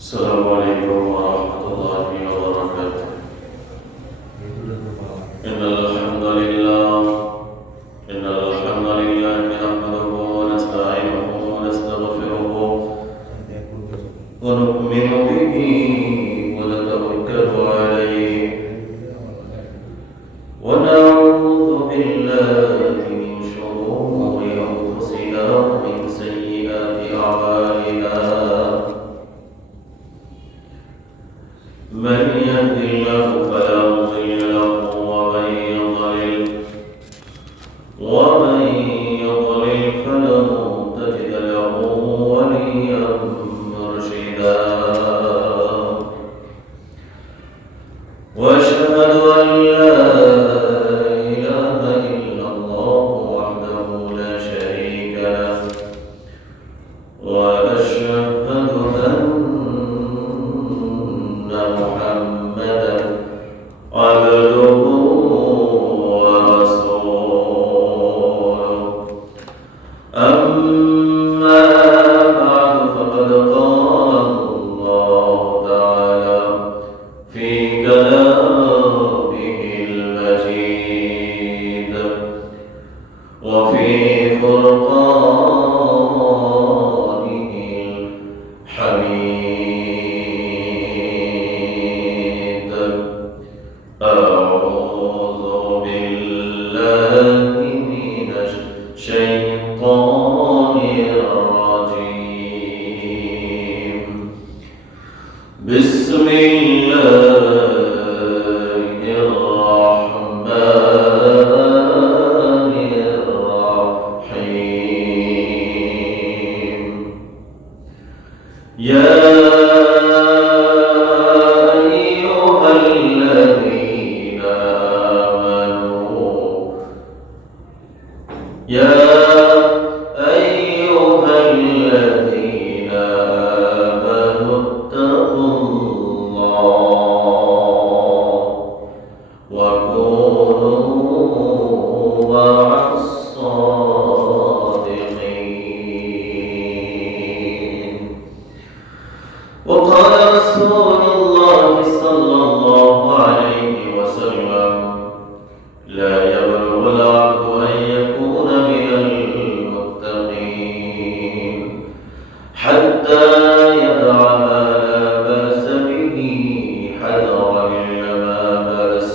السلام عليكم ورحمة الله وبركاته. إن الحمد لله نحمده ونستعينه ونستغفره ونؤمن به ونتوكل عليه ونعوذ بالله من شرور أنفسنا ومن سيئات أعمالنا. من يهد الله فلا مضل له ومن يضلل فلن تجد له وليا مرشدا. واشهد ان لا اله الا الله وحده لا شريك له واشهد ان محمدا عبده ورسوله. أما بعد فقد قال الله تعالى في كلامه المجيد وفي فرقانه الحميد. أعوذ بالله من الشيطان الرجيم. بسم الله الرحمن الرحيم. يا أيها الذين آمنوا اتقوا الله وكونوا مع الصادقين. وقال رسول الله صلى الله عليه وسلم: لا يبلغ العبد أن يكون من المتقين حتى يدع ما لا بأس به حذرا لما بأس.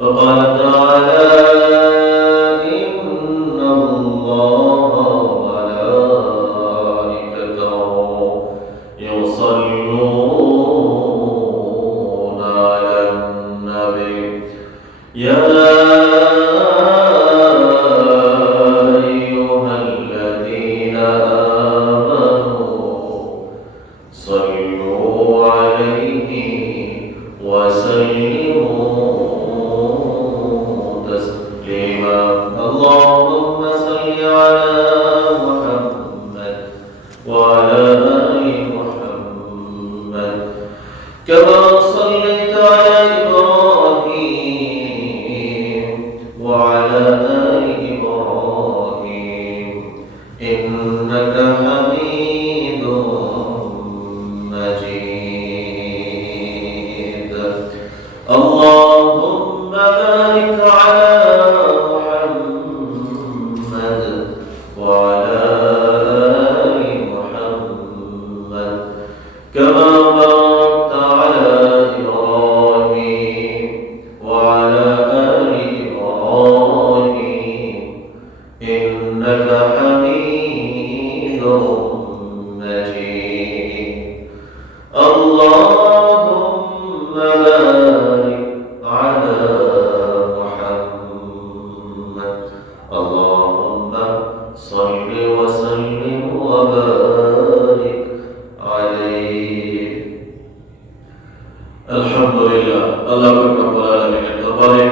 وقال تعالى: إن الله وملائكته يصلون على النبي. يا أيها الذين آمنوا صلوا عليه وسلموا تسليما. اللهم صل على محمد وعلى آل محمد كما صليت على إبراهيم وعلى آل إبراهيم إنك حميد مجيد. اللهم بارك على محمد وعلى آل محمد كما باركت على إبراهيم وعلى آل إبراهيم إنك حميد مجيد. اللهم بارك على محمد. اللهم صل وسلم وبارك عليه. আলহামদুলিল্লাহ, আল্লাহ রাব্বুল আলামিনের দরবারে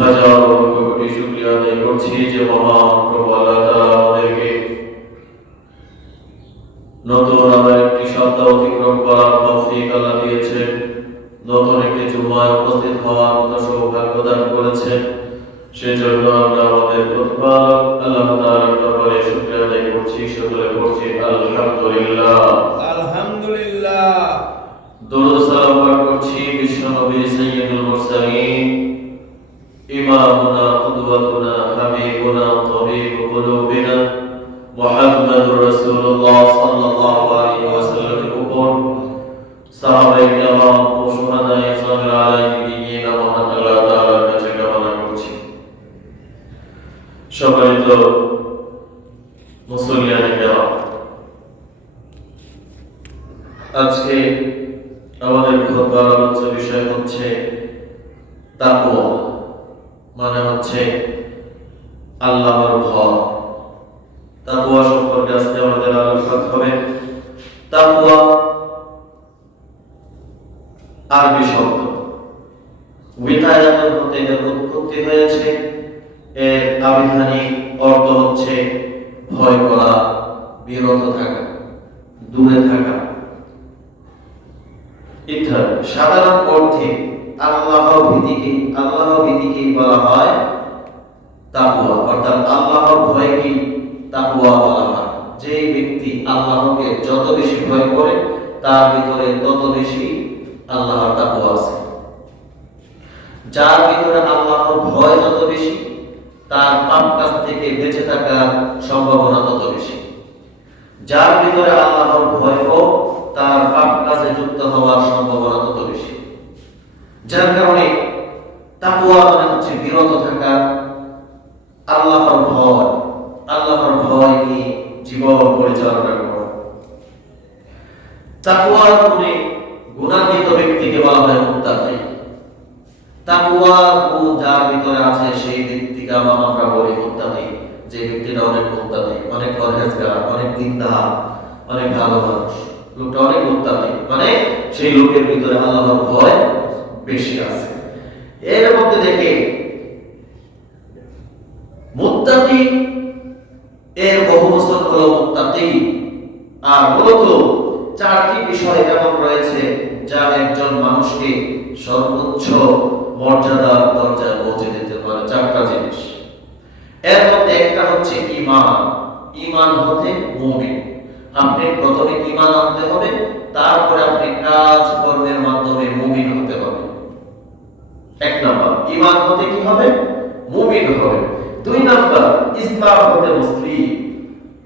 হাজার কোটি শুকরিয়া আদায় করছি যে মহান প্রভু আল্লাহ তাআলা আমাদেরকে নতুন আবার একটি সপ্তাহ অতিক্রম করার তৌফিক আল্লাহ দিয়েছেন, নতুন একটি জুমায় উপস্থিত হওয়ার মতো সৌভাগ্য দান করেছেন। সেজন্য আমরা আমাদের প্রতিপালক আল্লাহ তাআলার দরবারে শুকরিয়া আদায় করছি। করছি, সকলে পড়ছি আলহামদুলিল্লাহ। আলহামদুলিল্লাহ। দরুদ সালাম পাঠ করছি বিশ্বনবী সাইয়্যিদুল মুরসালিন ইমামুনা কুদওয়াতুনা হাবিবুনা তাবিবু কুলুবিনা মুহাম্মাদুর রাসূলুল্লাহ সাল্লাল্লাহু আলাইহি ওয়াসাল্লামের উপর সাহাবায়ে কেরাম ও শুহাদায়ে ইসলামের আলাইহিন মহান আল্লাহ তাআলার কাছে কামনা করছি। সম্মানিত মুসলিয়ানে কেরাম, আজকে আমাদের খুতবার আলোচ্য বিষয় হচ্ছে তাকওয়া, মানে হচ্ছে আল্লাহর ভয়। তাকওয়া সম্পর্কে আজকে আমাদের আলোচনা হবে। তাকওয়া আরবি শব্দ, উইকায়াতের হতে এর উৎপত্তি হয়েছে। এর আবিধানিক অর্থ হচ্ছে ভয় করা, বিরত থাকা, দূরে থাকা ইত্যাদি। সাধারণ অর্থে আল্লাহ ভীতিকে বলা হয় তাকওয়া, অর্থাৎ আল্লাহর ভয়কে তাকওয়া বলা হয়। যে ব্যক্তি আল্লাহকে যত বেশি ভয় করে তার ভিতরে তত বেশি আল্লাহর তাকওয়া আছে। যার ভিতরে আল্লাহর ভয় যত বেশি তার পাপ কাজ থেকে বেঁচে থাকার সম্ভাবনা তত বেশি। যার ভিতরে আল্লাহর ভয় কম তার পাপ কাজে যুক্ত হওয়ার সম্ভাবনা তত বেশি। যার কারণে তাকওয়া মানে হচ্ছে বিরত থাকা, আল্লাহর ভয় নিয়ে জীবন পরিচালনা করা। তাকওয়ার গুণে গুণান্বিত ব্যক্তিকে বলা হয় মুত্তাকি। তাকওয়া গুণ যার ভিতরে আছে সেই ব্যক্তিকে আমরা বলি মুত্তাকি। যে ব্যক্তিটা অনেক মুত্তাকি, অনেক পরহেজগার, অনেক দিনদার, অনেক ভালো মানুষ, লোকটা অনেক মুত্তাকি, মানে সেই লোকের ভিতরে আল্লাহর ভয় বেশি আছে। এর মধ্যে দেখে মুত্তাকি এর বহু বছর হলো মুত্তাকি। আর মূলত চারটি বিষয় এমন রয়েছে যা একজন মানুষকে সর্বোচ্চ মর্যাদার দরজায় পৌঁছে দিতে পারে। চারটা জিনিস, এর মধ্যে একটা হচ্ছে ঈমান হতে মুমিন। আপনি প্রথমে ঈমান আনতে হবে, তারপরে আপনি কাজ কর্মের মাধ্যমে মুমিন হতে হবে। এক নাম্বার ঈমান হতে কি হবে? মুমিন হবে। দুই নাম্বার ইসলাম হতে মুসলিম,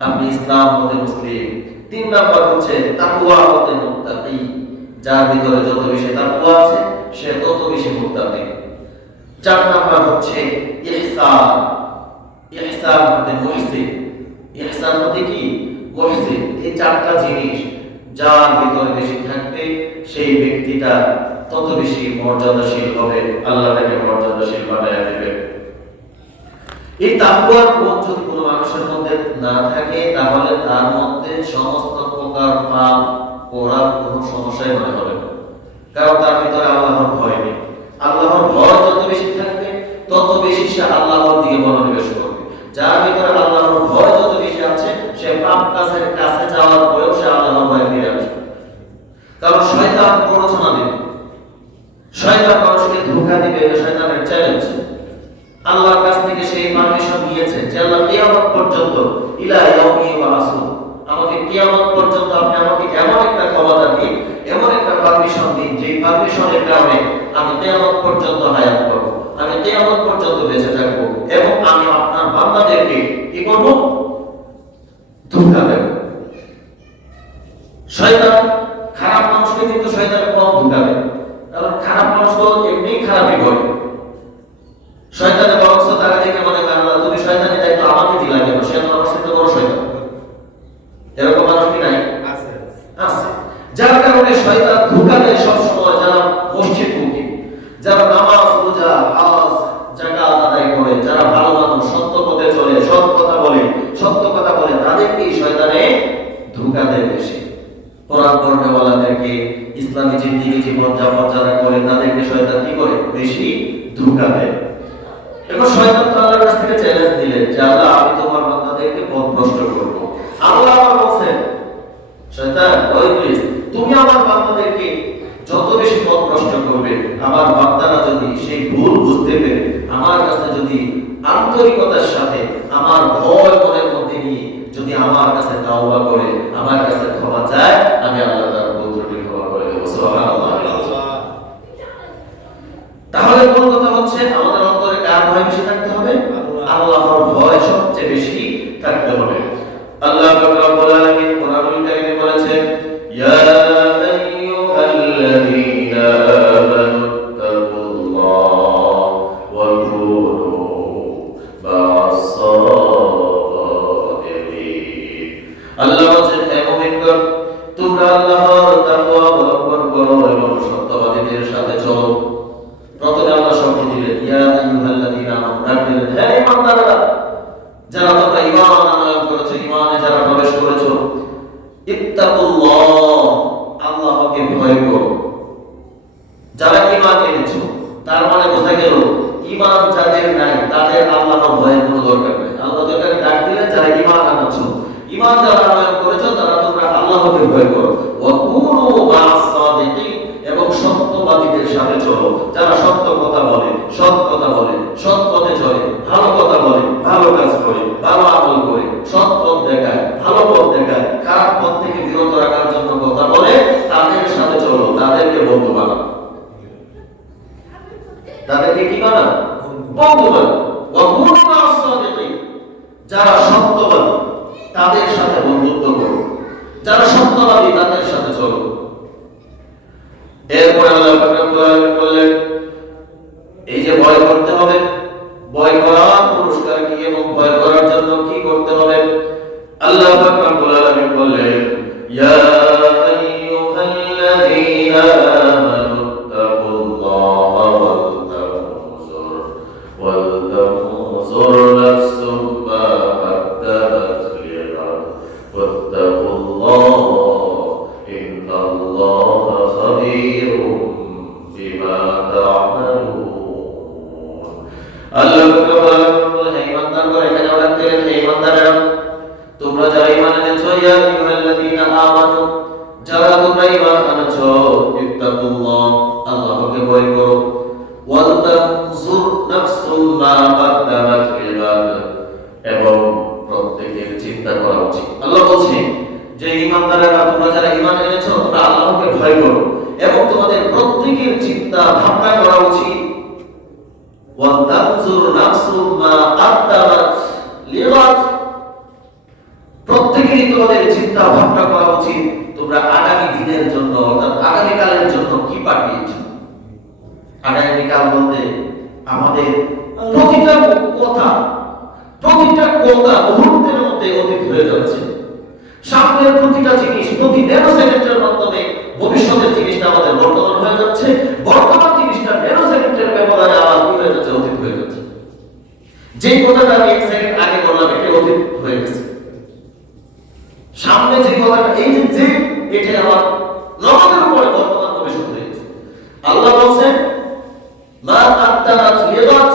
আপনি ইসলাম হতে মুসলিম। তিন নাম্বার হচ্ছে তাকওয়া হতে মুত্তাকি, যার ভিতরে যত বেশি তাকওয়া আছে সে তত বেশি মুত্তাকি। চার নাম্বার হচ্ছে ইহসান হতে মুহসিন। ইহসান হতে কি? মুহসিন। এই চারটা জিনিস যার ভিতরে বেশি থাকবে সেই ব্যক্তিটা তত বেশি মর্যাদাশীল হবে, আল্লাহ তাকে মর্যাদাশীল বানায় দেবে। এই তাকওয়ার গুণ যদি কোনো মানুষের মধ্যে না থাকে তাহলে তার মধ্যে সমস্ত প্রকার পাপ করার কোনো সমস্যাই মনে হবে না, কারণ তার ভিতরে আল্লাহর ভয় নেই। আল্লাহর ভয় যত বেশি থাকবে তত বেশি সে আল্লাহর দিকে মনোনিবেশ করবে। যার ভিতরে আল্লাহর ভয় যত বেশি আছে সে পাপ কাজের কাছে যাওয়ার পরেও সে আল্লাহর ভয় ফিরে আসবে। কারণ শয়তান প্ররোচনা দেবে, শয়তান মানুষকে ধোঁকা দিবে, শয়তানের চ্যালেঞ্জ। আল্লাহর কাছ থেকে সেই পারমিশন নিয়েছে যে আল্লাহ কিয়ামত পর্যন্ত ইলা ইয়াউমি ওয়াসুল, আমাকে কিয়ামত পর্যন্ত আপনি আমাকে এমন একটা ক্ষমতা দিন, এমন একটা পারমিশন দিন যে পারমিশনের কারণে আমি কিয়ামত পর্যন্ত হায়াত করব, আমি কিয়ামত পর্যন্ত বেঁচে থাকব এবং আমি আপনার বান্দাদেরকে কি করব? ধোঁকা দেব। শয়তান খারাপ মানুষকে কিন্তু শয়তান কম ধোঁকা দেয়, কারণ খারাপ মানুষগুলো এমনি খারাপই করে। শয়তানের বংশ তারা দেখে মনে হয় আল্লাহ তুমি শয়তানি দায়িত্ব আমাকে দিলা কেন, সে তো আমার সাথে বড় শয়তান। এরকম মানুষ কি নাই? আছে। যার কারণে শয়তান ধোঁকা দেয় সবসময় যারা মসজিদমুখী, যারা নামাজ রোজা হজ যাকাত আদায় করে, যারা ভালো মানুষ, সত্য পথে চলে, সত্য কথা বলে তাদেরকেই শয়তানে ধোঁকা দেয় বেশি। কোরআন পড়নেওয়ালাদেরকে, ইসলামী জীবন যাপন যারা করে তাদেরকে শয়তান কি করে? বেশি ধোঁকা দেয়। এখন শয়তান তো আল্লাহর কাছ থেকে চ্যালেঞ্জ দিলেন যে আল্লাহ আমি তোমার বান্দাদেরকে পথভ্রষ্ট করব। আল্লাহ আবার বলেন শয়তান ওই প্লিজ তুমি আমার বান্দাদেরকে যত বেশি পথভ্রষ্ট করবে, আমার বান্দারা যদি সেই ভুল বুঝতে পেরে আমার কাছে যদি আন্তরিকতার সাথে আমার ভয় মনের মধ্যে নিয়ে যদি আমার কাছে তাওবা করে আমার কাছে ক্ষমা চায় আমি আল্লাহ তার ভুল ত্রুটি ক্ষমা করে দেব। সুবহানাল্লাহ। তাহলে কোন কথা হচ্ছে আমাদের অন্তরে কার ভয় বেশি থাকতে হবে? আল্লাহর ভয় সবচেয়ে বেশি থাকতে হবে। আল্লাহ পাক রব্বুল আলামিন কোরআনুল কারীমে বলেছেন ইয়া আইয়ুহাল্লাযীনা আমানু তাকুল্লাহ ওয়া কুনু মা'আস সাদিকিন। আল্লাহ বলেন হে মুমিনগণ তোমরা আল্লাহর তাকওয়া অবলম্বন করো এবং সত্যবাদীদের সাথে চলো। প্রথমে আল্লাহ শব্দ দিলেন ইয়া আইয়ুহাল্লাযীনা আমানু, ডাক দিলেন হে ঈমানদাররা, যারা তোমরা ঈমান আনয়ন করেছো, ঈমানে যারা প্রবেশ করেছো, ইত্তাকুল্লাহ, আল্লাহকে ভয় করো। যারা ঈমান এনেছো, তার মানে বোঝা গেল ঈমান যাদের নাই তাদের আল্লাহর ভয়ের কোনো দরকার নেই। আল্লাহ যাদেরকে ডাক দিলেন যারা ঈমান আনছো, ঈমান যারা আনয়ন করেছো তারা তোমরা আল্লাহকে ভয় করো। ওয়া কুনু মা'আস সাদিকিন, এবং সত্যবাদীদের সাথে চলো, যারা সত্য কথা বলে, সৎ কথা বলে, সৎ পথে চলে, ভালো কথা বলে, ভালো কাজ করে, ভালো আমল করে, সৎ পথ দেখায়, ভালো পথ দেখায়, খারাপ পথ থেকে বিরত রাখার জন্য কথা বলে, তাদের সাথে চলো, তাদেরকে বন্ধু বানাও। তাদেরকে কি বানাও? বন্ধু বানাও। ওয়া কুনু মা'আস সাদিকিন, যারা সত্যবাদী তাদের সাথে বন্ধুত্ব করো, যারা সত্যবাদী তাদের সাথে চলো। এরপর আল্লাহ পাক রব্বুল আলামিন বললেন এই যে ভয় করতে হবে, ভয় করার পুরস্কার কি এবং ভয় করার জন্য কি করতে হবে? আল্লাহ পাক রব্বুল আলামিন বললেন ইয়া আইয়ুহাল্লাযীনা আমানু তাকুল্লাহা ওয়াল তানজুর নাফসুম মা قدمت لغد واتقوا الله إن الله خبير بما تعملون। আল্লাহ বলে হে ইমানদারগণ, এখানে বলতে হে ইমানদাররা, তোমরা যারা ঈমান এনেছো, ইয়া আইয়ুহাল্লাযীনা আমানু, যারা তোমরা ঈমান এনেছো, ইত্তাকুল্লাহ, আল্লাহকে ভয় করো, ওয়াল তানজুর নাফসুম মা قدمت لغد, এবং প্রত্যেকের চিন্তা করা উচিত। আল্লাহ বলছেন যে ঈমানদাররা, তোমরা যারা ঈমান এনেছো তোমরা আল্লাহকে ভয় করো এবং তোমাদের প্রত্যেকের চিন্তা ভাবনা করা উচিত। ওয়া তানজুর নাফসুম মা قدمت لغد, প্রত্যেকেরই তোমাদের চিন্তা ভাবনা করা উচিত তোমরা আগামী দিনের জন্য, অর্থাৎ আগামী কালের জন্য কি পাঠিয়েছো। আগামী কাল বলতে আমাদের প্রতিটা কথা মুহূর্তের মধ্যে অতীত হয়ে যাচ্ছে। সামনের প্রতিটা জিনিস প্রতি ন্যানো সেকেন্ডের মাধ্যমে ভবিষ্যতের জিনিসটা আমাদের বর্তমান হয়ে যাচ্ছে, বর্তমান জিনিসটা ন্যানো সেকেন্ডের ব্যবধানে আবার কি হয়ে যাচ্ছে? অতীত হয়ে যাচ্ছে। যে কথাটা আমি 1 সেকেন্ড আগে বললাম এটা অতীত হয়ে গেছে। সামনে যে কথাটা এই যে এটা আমার নগদের উপরে বর্তমান ভবিষ্যৎ হয়ে গেছে। আল্লাহ বলছেন মা قدمت لغد,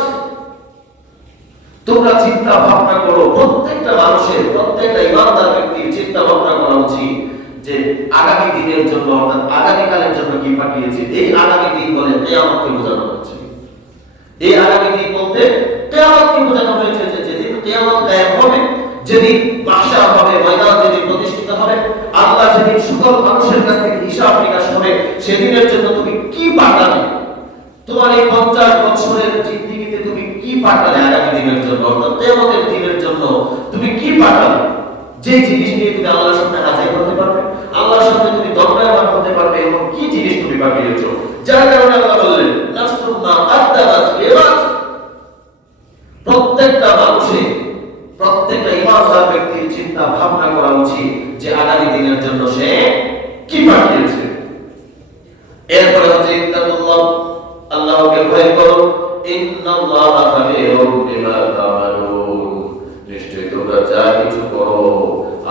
তোমরা চিন্তা ভাবনা করো। প্রত্যেকটা মানুষের, প্রত্যেকটা ঈমানদার ব্যক্তির চিন্তা ভাবনা করা উচিত যে আগামী দিনের জন্য, অর্থাৎ আগামী কালের জন্য কি পাঠিয়েছে। এই আগামী দিন বলে কিয়ামতকে বোঝানো হচ্ছে। এই আগামী দিন বলতে কিয়ামতকে বোঝানো হয়েছে যে যেদিন কিয়ামত কায়েম হবে, যেদিন মাহশার হবে, ময়দান যেদিন প্রতিষ্ঠিত হবে, আল্লাহ যেদিন সকল মানুষের কাছ থেকে হিসাব নিকাশ হবে, সেদিনের জন্য তুমি কি পাঠাবে? তোমার এই 50 বছরের জিন্দেগিতে তুমি কি পাঠালে আগামী দিনের জন্য, অর্থাৎ কিয়ামতের দিনের জন্য তুমি কি পাঠালে? যে জিনিস নিয়ে তুমি আল্লাহর সামনে হাজির হতে পারবে, আল্লাহর সামনে তুমি দণ্ডায়মান হতে পারবে, এবং কি জিনিস তুমি পাঠিয়েছো। যার কারণে আল্লাহ বললেন নাফসুম মা قدمت لغد, প্রত্যেকটা মানুষের, প্রত্যেকটা ঈমানদার ব্যক্তির চিন্তা ভাবনা করা উচিত যে আগামী দিনের জন্য সে কি পাঠিয়েছে। এরপরে হচ্ছে ইত্তাকুল্লাহ, আল্লাহকে ভয় করো। ইন্নাল্লাহা খাবীরুম বিমা তা'মালুন, নিশ্চয়ই তোমরা যা কিছু করো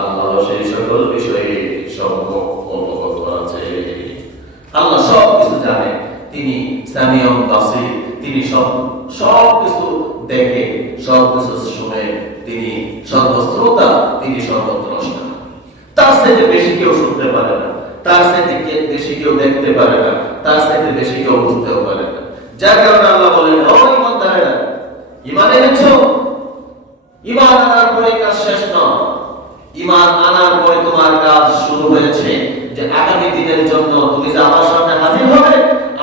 আল্লাহ সেই সকল বিষয়ে সম্যক অবগত আছে। আল্লাহ সব কিছু জানেন, তিনি সামিউন বাসীর, তিনি সব কিছু দেখে, সব কিছু শুনে, তিনি সর্বশ্রোতা, তিনি সর্বদ্রষ্টা। তার থেকে বেশি কেউ শুনতে পারে না, তার থেকে বেশি কেউ দেখতে পারে না, তার থেকে বেশি কেউ বুঝতেও পারে না। যার কারণে আল্লাহ বলেন ও ঈমানদারেরা, ঈমান এনেছো, ঈমান আনার পরে কাজ শেষ নয়। ঈমান আনার পরে তোমার কাজ শুরু হয়েছে যে আগামী দিনের জন্য তুমি যে আমার সামনে হাজির হবে,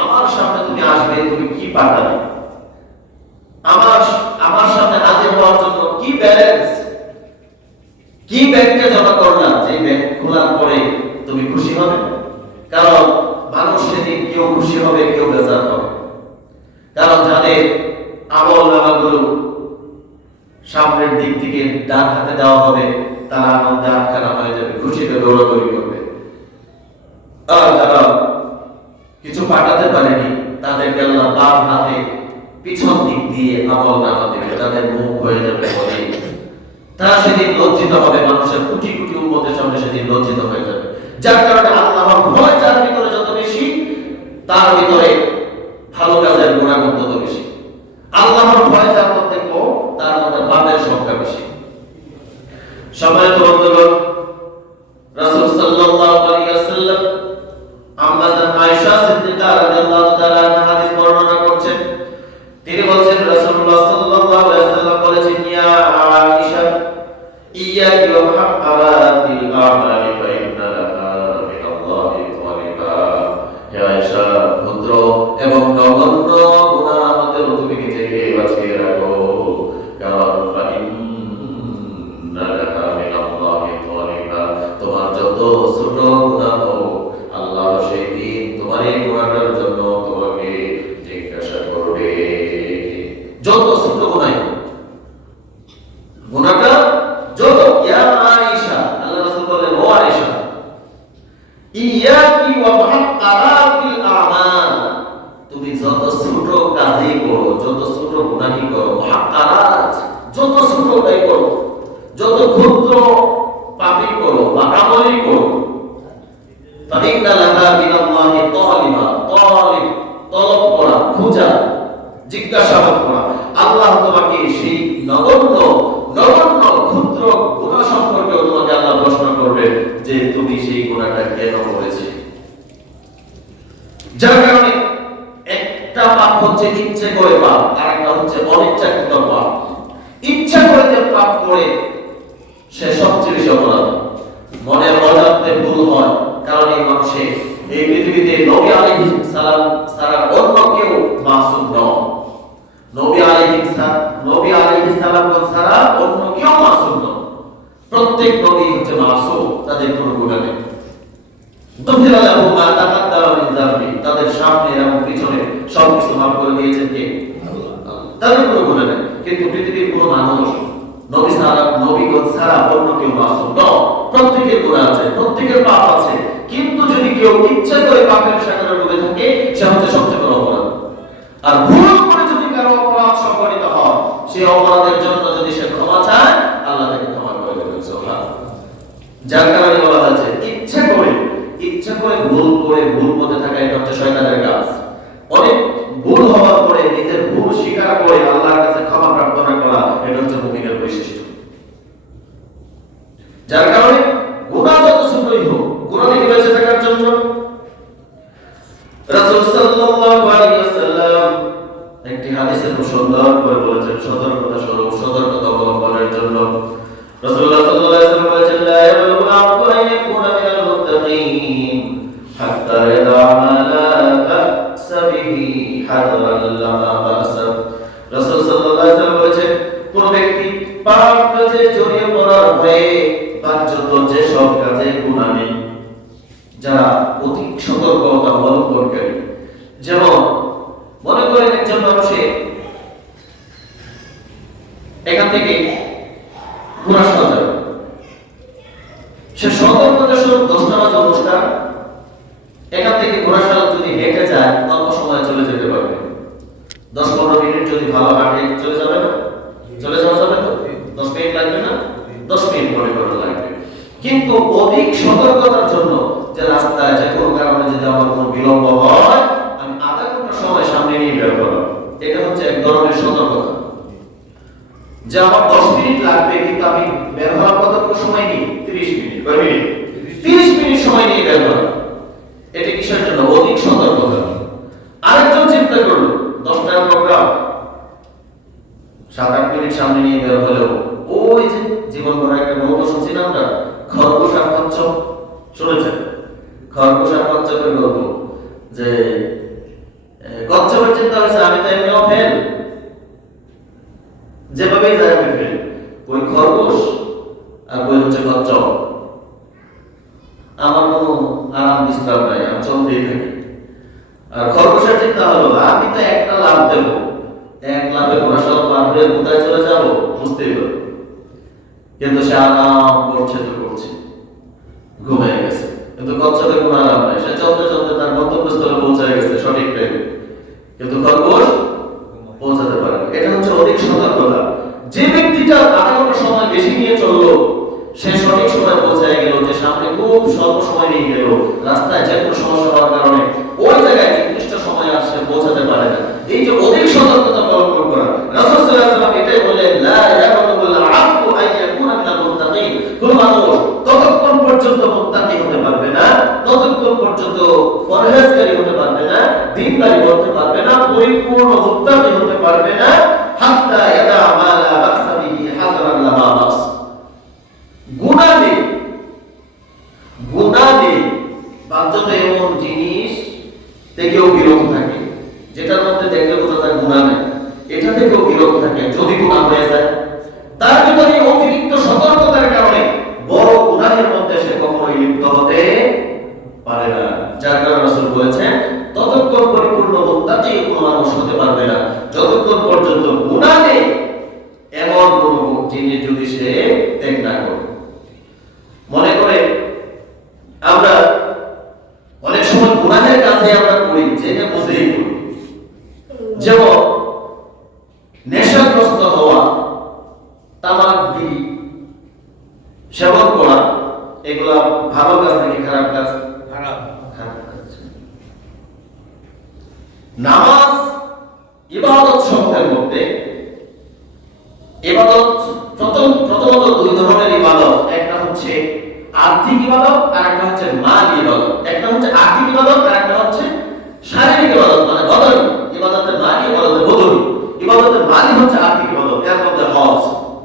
আমার সামনে তুমি আসবে, তুমি কি পাঠাবে, আমার সামনে হাজির হওয়ার জন্য কি ব্যালেন্স, কি ব্যাংকে জমা করলাম, যে ব্যাংক খোলার পরে তুমি খুশি হবে। কারণ মানুষ সেদিন কেউ খুশি হবে, কেউ বেজার হবে। কারণ যাদের আমল নামাগুলো সামনের দিক থেকে ডান হাতে দেওয়া হবে, তারা আনন্দে আটখানা হয়ে যাবে, খুশিতে দৌড়াদৌড়ি করবে। আর যারা কিছু পাঠাতে পারেনি, তাদেরকে আল্লাহ বাম হাতে পিছন দিক দিয়ে আমল নামা দেবে, তাদের মুখ হয়ে যাবে বলে তারা সেদিন লজ্জিত হবে, মানুষের কোটি কোটি উম্মতের সামনে সেদিন লজ্জিত হয়ে যাবে। যার কারণে আল্লাহর ভয় যার ভিতরে যত বেশি, তার ভিতরে ভালো কাজের গুণাগুণ তত বেশি। আল্লাহর ভয় যার মধ্যে কম, তার মধ্যে পাপের সংখ্যা বেশি। সম্মানিত বন্ধুগণ, রাসূল সাল্লাল্লাহু আলাইহি ওয়াসাল্লাম আম্মা আয়েশা সিদ্দিকা রাদিয়াল্লাহু তাআলা আনহা হাদিস বর্ণনা করছেন। তিনি বলেন রাসূলুল্লাহ সাল্লাল্লাহু আলাইহি ওয়াসাল্লাম বলেছেন, ইয়া আয়েশা ইয়াকি ওয়া হাক্কারাতিল আমালি ফা ইন্না লাহা মিনাল্লাহি তাওয়াবা। হে আয়েশা, ক্ষুদ্র এবং নগণ্য গুনাহ হতে তুমি নিজেকে বাঁচিয়ে রাখো, কারণ ফা ইন্না লাহা মিনাল্লাহি তাওয়াবা, তোমার যত ছোট গুনাহ হোক, আল্লাহ সেই দিন তোমার এই গুনাহটার জন্য তোমাকে জিজ্ঞাসা করবে। যত ছোট গুনাহ হোক, গুনাহটা যত, ইয়া আয়েশা, আল্লাহ রাসূল বলেন, ও আয়েশা, ইয়াকি ওয়া মুহাক্কারাতিল আমাল, তুমি যত ছোট কাজই করো, যত ছোট গুনাহই করো, মুহাক্কারাত যত ছোটটাই করো, যত ক্ষুদ্র পাপই করো বা আমলই করো, ফা ইন্না লাহা মিনাল্লাহি তাওয়াবা, তলব করা, খোঁজা, জিজ্ঞাসাবাদ করা, আল্লাহ তোমাকে সেই নগণ্য ক্ষুদ্র গুনাহ সম্পর্কে তোমাকে আল্লাহ প্রশ্ন করবে যে তুমি সেই গুনাহটা কেন করেছিলে। যার কারণে একটা পাপ হচ্ছে ইচ্ছে করে পাপ, আর একটা হচ্ছে অনিচ্ছাকৃত পাপ। ইচ্ছা করে যে পাপ করে সে সবচেয়ে বেশি অপরাধ। মনের অজান্তে ভুল হয়, কারণ এই মানুষে এই পৃথিবীতে নবী আলাইহিস সালাম ছাড়া অন্য কেউ মাসুম নয়। নবী আলাইহিস সালাম ছাড়া অন্য কেউ মাসুম নয়। প্রত্যেক নবী হচ্ছে মাসুম, তাদের কোনো গুনাহ নেই। গফিরা লাহুম মা তাকাদ্দামা মিন যামবি, তাদের সামনে এবং পিছনে সবকিছু মাফ করে দিয়েছেন কে? আল্লাহ। তাদের কোনো গুনাহ নেই। কিন্তু পৃথিবীর কোনো মানুষ নবীগণ ছাড়া অন্য কেউ মাসুম নয়। প্রত্যেকের গুনাহ আছে, প্রত্যেকের পাপ আছে। কিন্তু যদি কেউ ইচ্ছা করে পাপের সাগরে ডুবে থাকে, সে হচ্ছে সবচেয়ে বড় অপরাধ। আর ভুল করে যদি কারো অপরাধ সংঘটিত হয়, সেই অপরাধের জন্য যদি সে ক্ষমা চায়, আল্লাহ তাকে ক্ষমা করে দেবেন। সুবহানাল্লাহ। যার কারণে বলা হয়েছে ইচ্ছা করে ভুল পথে থাকা, এটা হচ্ছে শয়তানের কাজ। অনেক ভুল হওয়ার পরে নিজের ভুল স্বীকার করে আল্লাহর কাছে ক্ষমা প্রার্থনা করা, এটা হচ্ছে মুমিনের বৈশিষ্ট্য। যার কারণে গুনাহ যত ছোটই হোক, গুনাহ থেকে বেঁচে থাকার জন্য রাসূল সাল্লাল্লাহু আলাইহি ওয়াসাল্লাম একটি হাদিসে খুব সুন্দর করে বলেছেন, সতর্কতা অবলম্বনের জন্য। রাসূলুল্লাহ সাল্লাল্লাহু আলাইহি ওয়াসাল্লাম বলেছেন, লা ইয়াবলুগু আবদু আন ইয়াকুনা মিনাল মুত্তাকিন হাত্তা ইয়াদা লা বা'সা বিহি হাদরান লা বা'সা। রাসূল সাল্লাল্লাহু আলাইহি ওয়াসাল্লাম বলেছেন, কোন ব্যক্তি পাপ কাজে জড়িয়ে পড়ার ভয়ে বাহ্যত যে সব কাজে গুনাহ নেই, যারা অতি সতর্কতা অবলম্বনকারী। যেমন মনে করেন একজন মানুষে এখান থেকে ঘোরা সাজাবে, সে সতর্কতা স্বরূপ 10টা বাজে অনুষ্ঠান, এখান থেকে ঘোরা সাজা যদি হেঁটে যায় অল্প সময় চলে যেতে পারবে। 10-15 মিনিট যদি ভালো হাঁটে চলে যাবে না? চলে যাওয়া যাবে তো? 10 মিনিট লাগবে না? 10 মিনিট মনে করে লাগবে। কিন্তু অধিক সতর্কতার জন্য যে রাস্তায় যে কোনো কারণে যদি আমার কোনো বিলম্ব হয়, আমি আধা ঘন্টা সময় সামনে নিয়ে বের করব, এটা হচ্ছে এক ধরনের সতর্কতা। যে আমার 10 মিনিট লাগবে, কিন্তু আমি বের হওয়ার কতটুকু সময় নিই? 30 মিনিট। কয় মিনিট? 30 মিনিট সময় নিয়ে বের করা। এটা কিসের জন্য? অধিক সতর্কতা। আরেকজন চিন্তা করলো 10টার প্রোগ্রাম, 7-8 মিনিট সামনে নিয়ে বের হলেও ওই যে জীবন করার একটা গল্প শুনছি না আমরা, খরগোশ আর কচ্ছপের গল্প, যে কচ্ছপের চিন্তা হচ্ছে আমি তো এমনিও ফেল, যেভাবেই যায় আমি ফেল। ওই খরগোশ আর ওই হচ্ছে কচ্ছপ, আমার কোনো আরাম বিশ্রাম নাই, আমি চলতেই থাকি। আর খরগোশের চিন্তা হলো আমি তো একটা লাভ দেবো, এক লাভে ওরা সব লাভ হয়ে কোথায় চলে যাবো বুঝতেই পারবো। কিন্তু সে আরাম করছে তো করছে, ঘুমিয়ে গেছে। কিন্তু কচ্ছপের কোনো আরাম নাই, সে চলতে চলতে তার গন্তব্যস্থলে পৌঁছে গেছে সঠিক টাইমে, কিন্তু খরগোশ পৌঁছাতে পারে না। এটা হচ্ছে অধিক সতর্কতা। যে ব্যক্তিটা আধা ঘন্টা সময় বেশি নিয়ে চললো সে সঠিক সময় পৌঁছে গেল, যে সামনে খুব স্বল্প সময় নিয়ে গেল, রাস্তায় যে কোনো সমস্যা হওয়ার কারণে ওই জায়গায় নির্দিষ্ট সময় আর সে পৌঁছাতে পারে না। এই যে অধিক সতর্কতা অবলম্বন করা, রাসূল সাল্লাল্লাহু আলাইহি ওয়াসাল্লাম এটাই বললেন, লা ইয়াকুল আবদু আইয়াকুনা মিনাল মুত্তাকিন। কোন মানুষ ততক্ষণ পর্যন্ত মুত্তাকি হতে পারবে না, ততক্ষণ পর্যন্ত পরহেজগারী হতে পারবে না, দ্বীনদারি হতে পারবে না, পরিপূর্ণ মুত্তাকি হতে পারবে না, হাত্তা ইয়াদা মা লা বা'সা বিহি হাযারান লা মা বা'স। গুনাহে বাধ্যত এমন জিনিস থেকেও বিরত থাকে, যেটার মধ্যে দেখলে বোঝা যায় গুনাহ নেই, এটা থেকেও বিরত থাকে। যদি গুনাহ হয়ে যায় তার ভিতরে অতিরিক্ত সতর্কতার কারণে বড় গুনাহের মধ্যে সে কখনোই লিপ্ত হতে পারে না। যার কারণে রাসূল বলেছেন ততক্ষণ পরিপূর্ণ মুত্তাকি কোনো মানুষ হতে পারবে না যতক্ষণ পর্যন্ত গুনাহ নেই এমন কোনো জিনিস যদি সে ত্যাগ না করে। মনে করে আমরা অনেক সময় গুনাহের কাজে আমরা করি যেটা বুঝেই করি, যেমন নেশাগ্রস্ত হওয়া, তামাক বিড়ি সেবন করা, এগুলা ভালো কাজ নাকি খারাপ কাজ? খারাপ কাজ। নামাজ ইবাদত সমূহের মধ্যে ইবাদত প্রথমত দুই ধরনের ইবাদত, একটা হচ্ছে আর্থিক ইবাদত আর একটা হচ্ছে মালি ইবাদত। একটা হচ্ছে আর্থিক ইবাদত আর একটা হচ্ছে শারীরিক ইবাদত, মানে বদল ইবাদতের মালি, ইবাদতের বদল। ইবাদতের মালি হচ্ছে আর্থিক ইবাদত, এর মধ্যে হজ,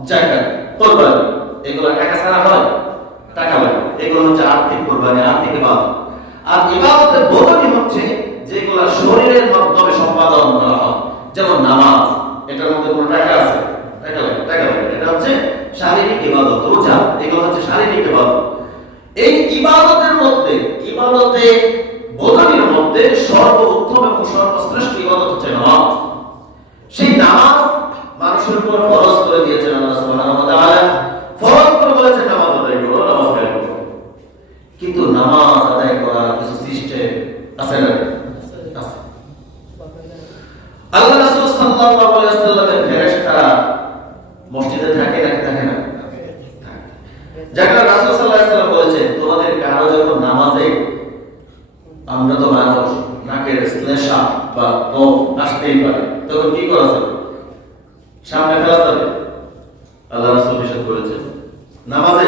যাকাত, কুরবানি, এগুলো টাকা ছাড়া হয়, টাকা লাগে, এগুলো হচ্ছে আর্থিক কুরবানি, আর্থিক ইবাদত। আর ইবাদতের বদল হচ্ছে যেগুলো শরীরের মাধ্যমে সম্পাদন করা হয়, যেমন নামাজ, এটার মধ্যে কোনো টাকা আছে, টাকা লাগে, এটা হচ্ছে শারীরিক ইবাদত। রোজা, এগুলো হচ্ছে শারীরিক ইবাদত। এই ইবাদতের মধ্যে, ইবাদতে বদলের মধ্যে সর্বোত্তম এবং সর্বশ্রেষ্ঠ ইবাদত হচ্ছে নামাজ। সেই নামাজ মানুষের উপর ফরজ করে দিয়েছেন আল্লাহ সুবহানাহু ওয়া তাআলা, ফরজ করে বলেছেন নামাজ আদায় করো, নামাজ আদায় করো। কিন্তু নামাজ আদায় করার কিছু সিস্টেম আছে না? আল্লাহ রাসূল সাল্লাল্লাহু আলাইহি ওয়াসাল্লামের ফেরেশতারা মসজিদে থাকে নাকি থাকে না? যারা রাসূল সাল্লাল্লাহু আলাইহি ওয়াসাল্লাম বলেছেন তোমাদের কারো যখন নামাজে, আমরা তো মানুষ, নাকের শ্লেষা বা কফ আসতেই পারে, তখন কি করা যাবে? সামনে ফেলা যাবে? আল্লাহ রাসূল নিষেধ করেছেন নামাজে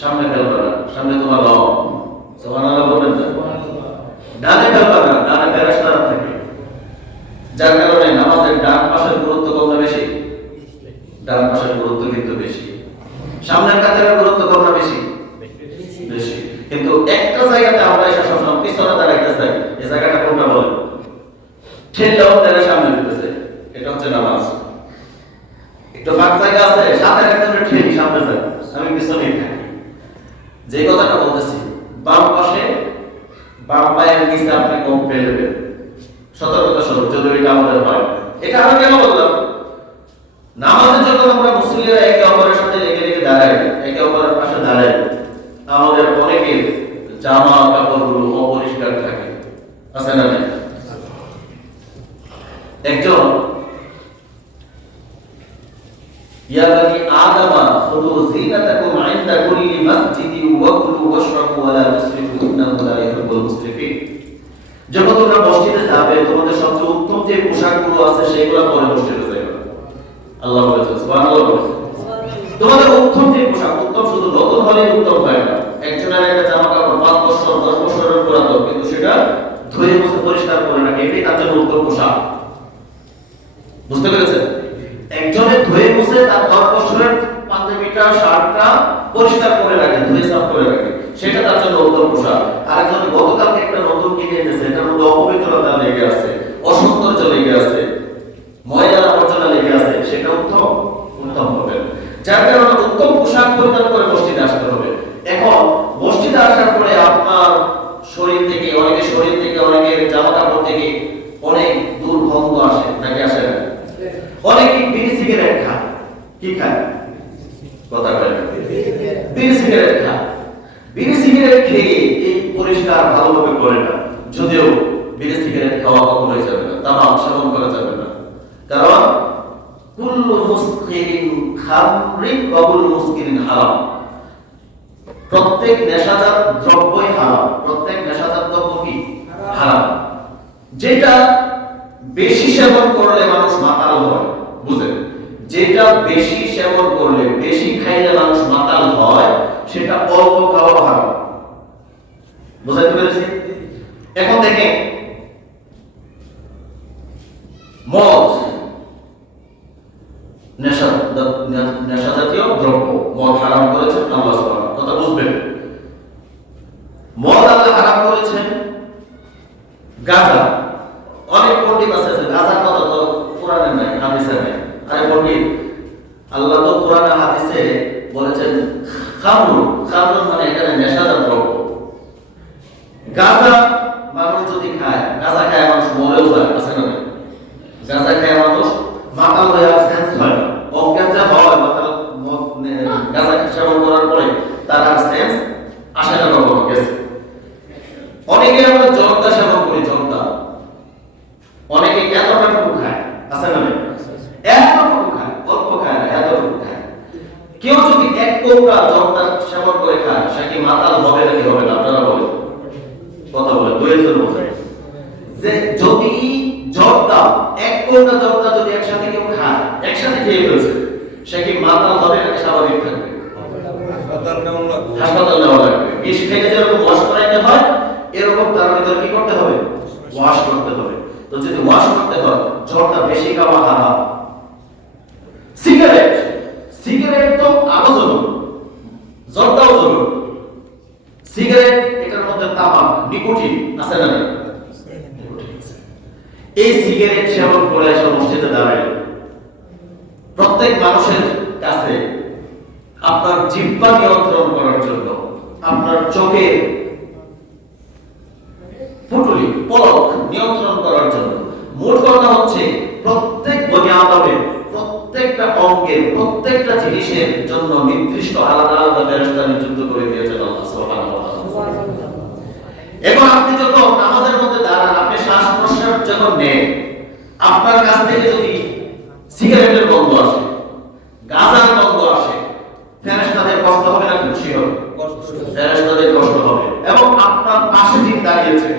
সামনে ফেলবা না, সামনে তোমার লও, সুবহানাল্লাহ বলবেন না, ডানে ফেলবা না, ডানে ফেরেশতারা থাকে। যার কারণে নামাজের ডান পাশের গুরুত্ব কম না বেশি? ডান পাশের গুরুত্ব কিন্তু বেশি। সামনের কাতারের গুরুত্ব কম না বেশি? বেশি। কিন্তু একটা জায়গাতে আমরা এসে সবসময় পিছনে দাঁড়াইতে চাই, এই জায়গাটা কোনটা বলেন? ঠেলটাও তারা সামনে দিতেছে, এটা হচ্ছে নামাজ। একটু ফাঁক জায়গা আছে, সাথে একজনের ঠেল সামনে যায়, আমি পিছনে থাকি। যে কথাটা বলতেছি, বাম পাশে, বাম পায়ের নিচে আপনি কম ফেলবেন, সতর্কতা স্বরূপ, যদি এটা আমাদের হয়। এটা আমরা কেন বললাম? নামাজের জন্য আমরা মুসলিমরা একে অপরের সাথে লেগে লেগে দাঁড়াই, একে অপরের পাশে দাঁড়াই। আমাদের অনেকের জামা কাপড়গুলো অপরিষ্কার থাকে, আছে না? একজন ইয়া বানি আদমা খুযু যিনাতাকুম ইনদা কুল্লি মাসজিদিন ওয়াকুলু ওয়াশরাবু ওয়া লা তুসরিফু ইন্নাহু লা ইউহিব্বুল মুসরিফিন। যখন তোমরা মসজিদে যাবে তোমাদের সবচেয়ে উত্তম যে পোশাকগুলো আছে সেগুলো পরে মসজিদে যাবে। আল্লাহ বলেছেন, সুবহানাল্লাহ বলেছেন, তোমাদের উত্তম যে পোশাক, উত্তম শুধু নতুন হলে উত্তম হয় না। একজনের একটা জামা কাপড় 5 বছর 10 বছরের পুরাতন, কিন্তু সেটা ধুয়ে মুছে পরিষ্কার করে রাখে, এটাই তার জন্য উত্তম পোশাক। বুঝতে পেরেছেন? একজনের ধুয়ে মুছে তার 10 বছরের পাঞ্জাবিটা শার্টটা পরিষ্কার করে রাখে, ধুয়ে সাফ করে রাখে, সেটা তার জন্য উত্তম পোশাক। আরেকজন গত থেকে অনেক দুর্গন্ধ আসে, নাকি আসে না? অনেকে বিড়ি সিগারেট খায়। কি খায়? কথা বলেন। বিড়ি সিগারেট খায়। বিড়ি সিগারেট খেয়ে এই পরিষ্কার ভালোভাবে করে না, যদিও বিড়ি সিগারেট খাওয়া কখনোই যাবে না, তামাক সেবন করা যাবে না। কারণ কুল্লু মুসকিরিন খামরিন ওয়া কুল্লু মুসকিরিন হারাম। প্রত্যেক নেশাজাত দ্রব্যই হারাম। প্রত্যেক নেশাজাত দ্রব্য কি? হারাম। যেটা বেশি সেবন করলে মানুষ মাতাল হয়, বুঝেন? যেটা বেশি সেবন করলে, বেশি খাইলে মানুষ মাতাল হয়, সেটা অল্প খাওয়া হারাম। বুঝাইতে পেরেছি? এখন দেখেন, মদ নেশা জাতীয় দ্রব্য, মদ হারাম করেছেন আল্লাহ সুবহানাহু ওয়া তাআলা। কথা বুঝবেন? মদ আল্লাহ হারাম করেছেন। গাঁজা, অনেক পণ্ডিত আছে গাঁজার কথা তো কোরআনে নাই, হাদিসে নাই। আরে পণ্ডিত, আল্লাহ তো কোরআনে হাদিসে বলেছেন খামরুন। খামরুন মানে এখানে নেশাজাত দ্রব্য। গাঁজা মানুষ যদি খায়, গাঁজা খায় মানুষ মরেও যায়, আছে না? গাঁজা খায় মানুষ মাতাল হয়ে সেন্স হয়, অজ্ঞান যা হয়, মাতাল গাঁজা সেবন করার পরে তার আর সেন্স আসে না, কখনো গেছে। অনেকে আমরা জর্দা সেবন করি, জর্দা। অনেকে এতটুকু খায়, আছে না? এতটুকু খায়, অল্প খায় না, এতটুকু খায়। কেউ যদি এক কোপড়া জর্দা সেবন করে খায়, সে কি মাতাল হবে নাকি হবে না? আপনারা বলেন, কথা বলেন, দুইজন বলেন যে যদি জর্দা, এক কোপড়া জর্দা যদি একসাথে কেউ খায়, একসাথে খেয়ে ফেলছে, সে কি মাতাল হবে নাকি স্বাভাবিক থাকবে? হাসপাতাল নেওয়া লাগবে। বিষ খেয়ে যেরকম ওয়াশ করাইতে হয়, এরকম তার ভিতরে কি করতে হবে? ওয়াশ করতে হবে। তো যদি ওয়াশ করতে হয়, জর্দা বেশি খাওয়া হারাম। সিগারেট, সিগারেট তো আরো জরুরি, জর্দাও জরুরি। সিগারেট, এটার মধ্যে তামাক, নিকোটিন আছে না? এই সিগারেট সেবন করে এসে মসজিদে দাঁড়ায়। প্রত্যেক মানুষের কাছে আপনার জিহ্বা নিয়ন্ত্রণ করার জন্য, আপনার চোখের পুটুলি, পলক নিয়ন্ত্রণ করার জন্য, মোট কথা হচ্ছে প্রত্যেক বনি আদমের প্রত্যেকটা অঙ্গের, প্রত্যেকটা জিনিসের জন্য নির্দিষ্ট আলাদা আলাদা ফেরেশতা নিযুক্ত করে দিয়েছেন আল্লাহ সুবহানাহু ওয়া তাআলা। এখন আপনি যখন নামাজের মধ্যে দাঁড়ান, আপনি শ্বাস প্রশ্বাস যখন নেন, আপনার কাছ থেকে যদি সিগারেটের গন্ধ আসে, গাঁজার গন্ধ আসে, ফেরেশতাদের কষ্ট হবে না খুশি হবে? ফেরেশতাদের কষ্ট হবে। এবং আপনার পাশে যিনি দাঁড়িয়েছে,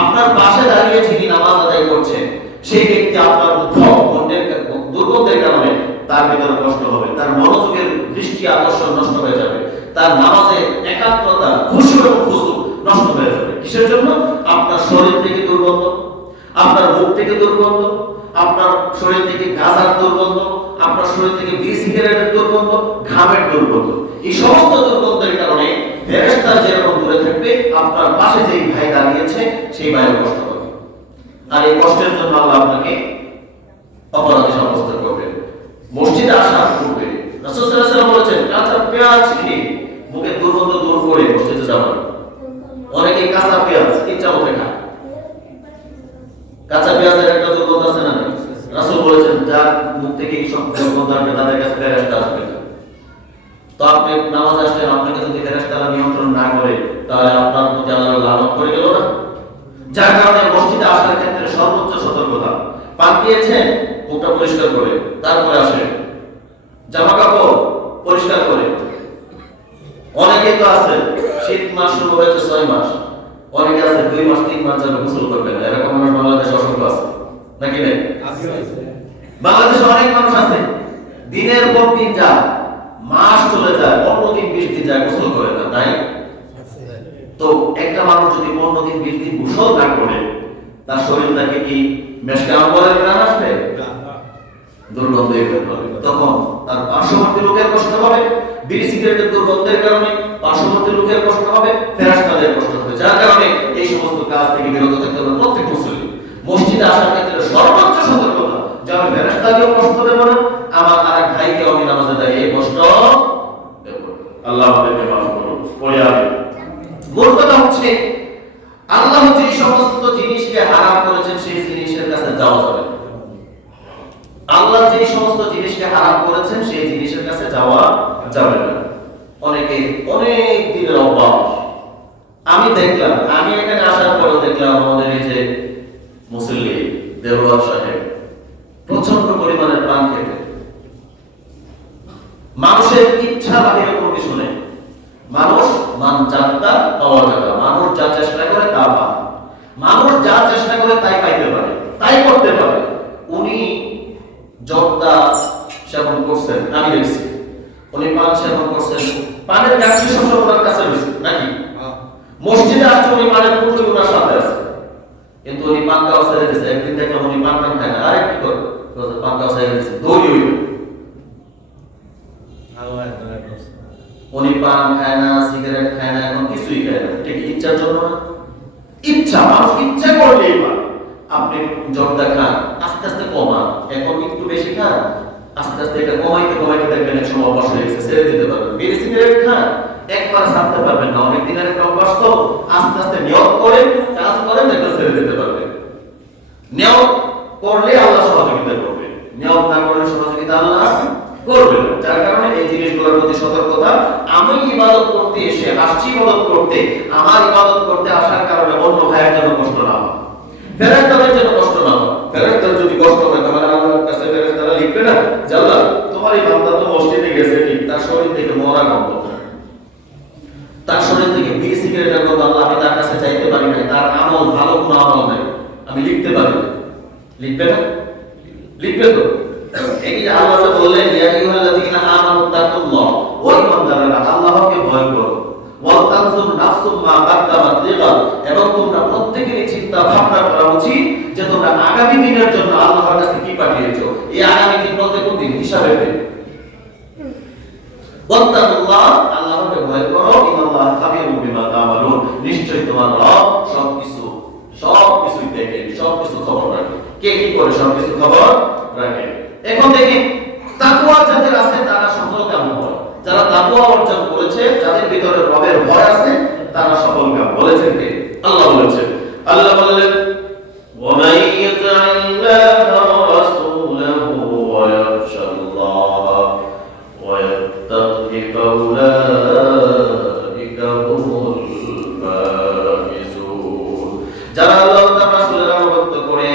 আপনার পাশে দাঁড়িয়ে যিনি নামাজ আদায় করছেন, সেই ব্যক্তি আপনার দুর্গন্ধের কারণে তার ভিতরে কষ্ট হবে, তার মনোযোগের দৃষ্টি আকর্ষণ নষ্ট হয়ে যাবে, তার নামাজের একাগ্রতা, খুশু এবং খুশু নষ্ট হয়ে যাবে। কিসের জন্য? আপনার শরীর থেকে দুর্গন্ধ, আপনার মুখ থেকে দুর্গন্ধ, আপনার শরীর থেকে গাঁজার দুর্গন্ধ, আপনার শরীর থেকে বিড়ি সিগারেটের দুর্গন্ধ, ঘামের দুর্গন্ধ। এই সমস্ত দুর্গন্ধের কারণে ফেরেশতা যেরকম দূরে থাকবে, আপনার পাশে যেই ভাই দাঁড়িয়েছে সেই ভাইয়ের কষ্ট হবে। আর এই কষ্টের জন্য আল্লাহ আপনাকে অপরাধী সাব্যস্ত করবেন। মসজিদে আসার পূর্বে রাসূল সাল্লাল্লাহু আলাইহি ওয়াসাল্লাম বলেছেন, কাঁচা পেঁয়াজ খেয়ে মুখের দুর্গন্ধ দূর করে মসজিদে যাবেন। অনেকে কাঁচা পেঁয়াজ ইচ্ছা মতো খায়। কাঁচা পেঁয়াজের একটা দুর্গন্ধ আছে না? রাসূল বলেছেন, যার মুখ থেকে এই সব দুর্গন্ধ আসবে, তাদের কাছে ফেরেশতা আসবে না। তো আপনি নামাজ আসলেন, আপনাকে যদি ফেরেশতারা নিয়ন্ত্রণ না করে, তাহলে আপনার প্রতি আল্লাহর লানত পড়ে গেল না? যার কারণে মসজিদে আসার ক্ষেত্রে সর্বোচ্চ সতর্কতা। পান খেয়েছেন, মুখটা পরিষ্কার করে তারপরে আসেন। জামা কাপড় পরিষ্কার করে। অনেকে তো আছে শীত মাস শুরু হয়েছে 6 মাস, অনেকে আছে 2 মাস 3 মাস যাবে গোসল করবে না। এরকম মানুষ বাংলাদেশে অসংখ্য আছে, নাকি নেই? বাংলাদেশে অনেক মানুষ আছে, দিনের পর দিন যায়, মাস চলে যায়, 15 দিন 20 দিন যায়, গোসল করে না, তাই? তো একটা মানুষ যদি 15 দিন 20 দিন গোসল না করে, তার শরীর থেকে কি মেশকে আমলের প্রাণ আসবে? দুর্গন্ধ বের হবে। তখন তার পার্শ্ববর্তী লোকের কষ্ট হবে, বিড়ি সিগারেটের দুর্গন্ধের কারণে পার্শ্ববর্তী লোকের কষ্ট হবে, ফেরেশতাদের কষ্ট হবে। যার কারণে এই সমস্ত কাজ থেকে বিরত থাকতে হবে প্রত্যেক মুসলিম। মসজিদে আসার ক্ষেত্রে সর্বোচ্চ সতর্কতা, যে আমি ফেরেশতাকেও কষ্ট দেব না, আমার আরেক ভাইকে আমি নামাজে দাঁড়িয়ে কষ্ট দেব না। আল্লাহ আমাদেরকে মাফ করুন। পড়ে আমি মূল কথা হচ্ছে, আল্লাহ যে সমস্ত জিনিসকে হারাম করেছেন সেই জিনিসের কাছে যাওয়া যাবে না। আল্লাহ যে সমস্ত জিনিসকে হারাম করেছেন সেই জিনিসের কাছে যাওয়া যাবে না। অনেকে অনেক দিনের অভ্যাস, আমি দেখলাম, আমি এখানে আসার পরে দেখলাম আমাদের এই যে মুসল্লি দেওয়ার সাহেব প্রচন্ড পরিমাণের পান খেতে, মানুষের ইচ্ছা বাহিরে কোনো কিছু নেই। মানুষ যাত্রা পাওয়া যাবে, মানুষ যা চেষ্টা করে তা পায়, মানুষ যা চেষ্টা করে তাই পাইতে পারে, তাই করতে পারে। উনি জর্দা সেবন করছেন, আমি দেখছি। উনি পান সেবন করছেন, পানের গাছটি সব ওনার কাছে রয়েছে নাকি মসজিদে আসছে, উনি পানের পুটলি ওনার সাথে আছে, কিন্তু উনি পান খাওয়া ছেড়ে দিয়েছে। একদিন দেখলাম উনি পান খায় না, আরে কি করে পান খাওয়া ছেড়ে দিয়েছে, দৌড়ি হইবে। উনি পান খায় না, সিগারেট খায় না, এখন কিছুই খায় না, ঠিক ইচ্ছার জন্য না। ইচ্ছা, মানুষ ইচ্ছা করলেই পারে। আপনি জর্দা খান, আস্তে আস্তে কমান, এখন একটু বেশি খান, আস্তে আস্তে এটা কমাইতে কমাইতে দেখবেন এক সময় অভ্যাস হয়ে গেছে, ছেড়ে দিতে পারবেন। বিড়ি সিগারেট খান, একবার ছাড়তে পারবেন না, অনেক দিনের একটা অভ্যাস তো, আস্তে আস্তে নিয়ত করেন, কাজ করেন, দেখবেন ছেড়ে দিতে পারবেন। নিয়ত করলে আল্লাহ সহযোগিতা করবে, নিয়ত না করলে সহযোগিতা আল্লাহ করবে না। যার কারণে এই জিনিসগুলোর প্রতি সতর্কতা। আমি ইবাদত করতে এসে আসছি, ইবাদত করতে, আমার ইবাদত করতে আসার কারণে অন্য ভাইয়ের জন্য কষ্ট না হয়, ফেরেশতাদের জন্য কষ্ট না হয়। ফেরেশতার যদি কষ্ট হয় তাহলে আল্লাহর কাছে ফেরেশতারা লিখবে না যে আল্লাহ তোমার এই বান্দা তো মসজিদে গেছে, ঠিক তার শরীর থেকে মরা গন্ধ, তার শরীর থেকে বিড়ি সিগারেটের গন্ধ, আল্লাহ আমি তার কাছে চাইতে পারি না, তার আমল ভালো কোনো আমল নাই, আমি লিখতে পারি না। লিখবে না? লিখবে তো। এই যে আল্লাহ বললেন ইয়া আইয়ুহাল্লাযীনা আমানু তাকুল্লাহ, ওই বান্দারা আল্লাহকে ভয় করো, ওয়া তানজুর নাফসুম মা কাদ্দামাত লিগাদ, এবং তোমরা প্রত্যেকেরই চিন্তা ভাবনা করা উচিত যে তোমরা আগামী দিনের জন্য আল্লাহর কাছে কি পাঠিয়েছো। এই আগামী দিন বলতে কোন দিন? হিসাবের দিন। ওয়াত্তাকুল্লাহ, আল্লাহকে ভয় করো, ইন্নাল্লাহা খাবীরুম বিমা তা'মালুন, নিশ্চয়ই তোমার রব সবকিছুই দেখেন, সবকিছু খবর রাখেন। কে কি করে সবকিছু খবর রাখেন। এখন দেখি তাকওয়া যাদের আছে তারা সফল কাম করে, যারা তাকওয়া অর্জন করেছে, যাদের ভিতরে রবের ভয় আছে তারা সফল কাম। বলেছেন কে? আল্লাহ বলেছেন। আল্লাহ বললেন ওয়া মান ইয়াতি'আল্লাহা ওয়া রাসূলাহু ওয়া ইয়াখশাল্লাহ ওয়া ইয়াত্তাকি ফাউলাইকা হুমুল ফাইজুন। যারা আল্লাহ তাআলা রাসূলের আনুগত্য করে,